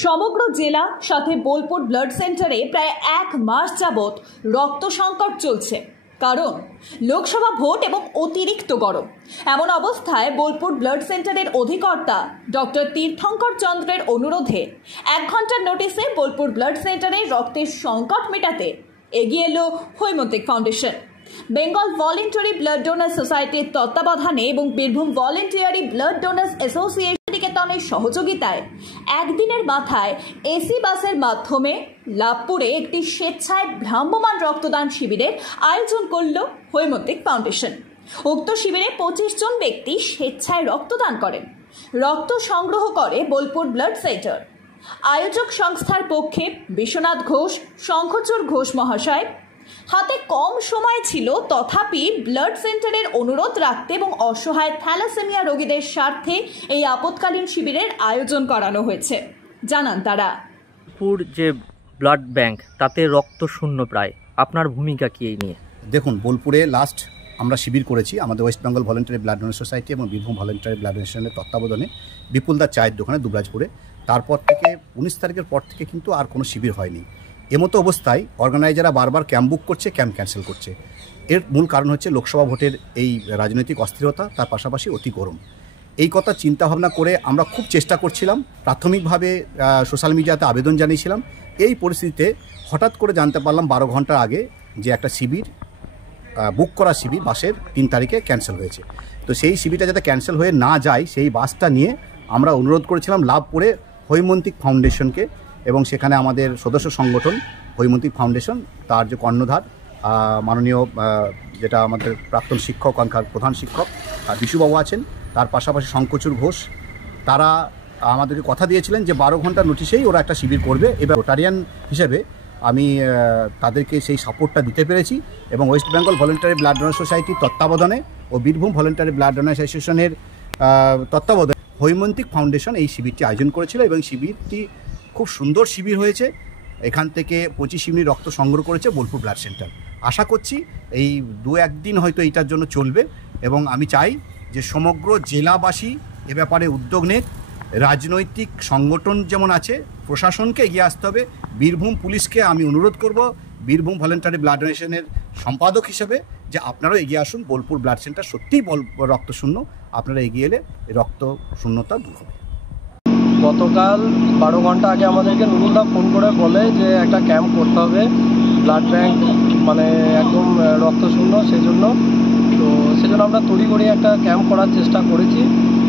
সমগ্র জেলা সাথে বোলপুর ব্লাড সেন্টারে প্রায় এক মাস যাবৎ রক্ত সংকট চলছে। কারণ লোকসভা ভোট এবং অতিরিক্ত গরম। এমন অবস্থায় বোলপুর ব্লাড সেন্টারের অধিকর্তা ডক্টর তীর্থঙ্কর চন্দ্রের অনুরোধে 1 ঘন্টার নোটিশে বোলপুর ব্লাড সেন্টারে রক্তের সংকট মেটাতে এগিয়ে এলো Haimantik foundation. Bengal voluntary blood donors সোসাইটির তত্ত্বাবধানে এবং Birbhum voluntary blood donors association নিকেতনের সহযোগিতায় একদিনের মাথায় এসি বাসের মাধ্যমে লাভপুরে একটি স্বেচ্ছায় ভ্রাম্যমাণ রক্তদান শিবিরের আয়োজন করল হৈমন্তিক ফাউন্ডেশন। উক্ত শিবিরে 25 জন ব্যক্তি স্বেচ্ছায় রক্তদান করেন। রক্ত সংগ্রহ করে বোলপুর ব্লাড সেন্টার। আয়োজক সংস্থার পক্ষে বিশ্বনাথ ঘোষ, শঙ্খচূড় ঘোষ মহাশয়। হাতে কম সময় ছিল, তথাপি ব্লাড সেন্টারের অনুরোধ রাখতে এবং অসহায় থ্যালাসেমিয়া রোগীদের স্বার্থে এই আপৎকালীন শিবিরের আয়োজন করানো হয়েছে জানান তারা। যে ব্লাড ব্যাংক তাতে রক্ত শূন্য প্রায়, আপনার ভূমিকা কি এই নিয়ে? দেখুন, বোলপুরে লাস্ট আমরা শিবির করেছি আমাদের West Bengal voluntary blood donor society এবং বীরভূম ভলেন্টারি ব্লাড ডোনেশনের তত্ত্বাবধানে বিপুলদার চায়ের দোকানে দুবরাজপুরে। তারপর থেকে 19 তারিখের পর থেকে কিন্তু আর কোনো শিবির হয়নি। এমতো অবস্থায় অর্গানাইজাররা বারবার ক্যাম্প বুক করছে, ক্যাম্প ক্যান্সেল করছে। এর মূল কারণ হচ্ছে লোকসভা ভোটের এই রাজনৈতিক অস্থিরতা, তার পাশাপাশি অতি গরম। এই কথা চিন্তাভাবনা করে আমরা খুব চেষ্টা করছিলাম, প্রাথমিকভাবে সোশ্যাল মিডিয়াতে আবেদন জানিয়েছিলাম। এই পরিস্থিতিতে হঠাৎ করে জানতে পারলাম 12 ঘন্টা আগে যে একটা শিবির বুক করা শিবির বাসের 3 তারিখে ক্যান্সেল হয়েছে। তো সেই শিবিরটা যাতে ক্যান্সেল হয়ে না যায় সেই বাসটা নিয়ে আমরা অনুরোধ করেছিলাম লাভপুরে হৈমন্তিক ফাউন্ডেশনকে, এবং সেখানে আমাদের সদস্য সংগঠন হৈমন্তিক ফাউন্ডেশন, তার যে কর্ণধার মাননীয় যেটা আমাদের প্রাক্তন শিক্ষক, প্রধান শিক্ষক বিশুবাবু আছেন, তার পাশাপাশি শঙ্খচূড় ঘোষ, তারা আমাদেরকে কথা দিয়েছিলেন যে 12 ঘন্টার নোটিশেই ওরা একটা শিবির করবে। এবার রোটারিয়ান হিসেবে আমি তাদেরকে সেই সাপোর্টটা দিতে পেরেছি এবং West Bengal voluntary blood donor সোসাইটির তত্ত্বাবধানে ও বীরভূম ভলেন্টারি ব্লাড ডোনার অ্যাসোসিয়েশনের তত্ত্বাবধানে হৈমন্তিক ফাউন্ডেশন এই শিবিরটি আয়োজন করেছিল এবং শিবিরটি খুব সুন্দর শিবির হয়েছে। এখান থেকে 25 ইউনিট রক্ত সংগ্রহ করেছে বোলপুর ব্লাড সেন্টার। আশা করছি এই 2-1 দিন হয়তো এইটার জন্য চলবে এবং আমি চাই যে সমগ্র জেলাবাসী এ ব্যাপারে উদ্যোগ নেক। রাজনৈতিক সংগঠন যেমন আছে, প্রশাসনকে এগিয়ে আসতে হবে। বীরভূম পুলিশকে আমি অনুরোধ করব, বীরভূম ভলেন্টারি ব্লাড ডোনেশনের সম্পাদক হিসেবে, যে আপনারাও এগিয়ে আসুন। বোলপুর ব্লাড সেন্টার সত্যিই রক্ত শূন্য, আপনারা এগিয়ে এলে রক্ত শূন্যতা দূর হবে। গতকাল 12 ঘন্টা আগে আমাদেরকে নুরুলদা ফোন করে বলে যে একটা ক্যাম্প করতে হবে, ব্লাড ব্যাংক মানে একদম রক্ত শূন্য, সেজন্য আমরা তড়িঘড়ি একটা ক্যাম্প করার চেষ্টা করেছি।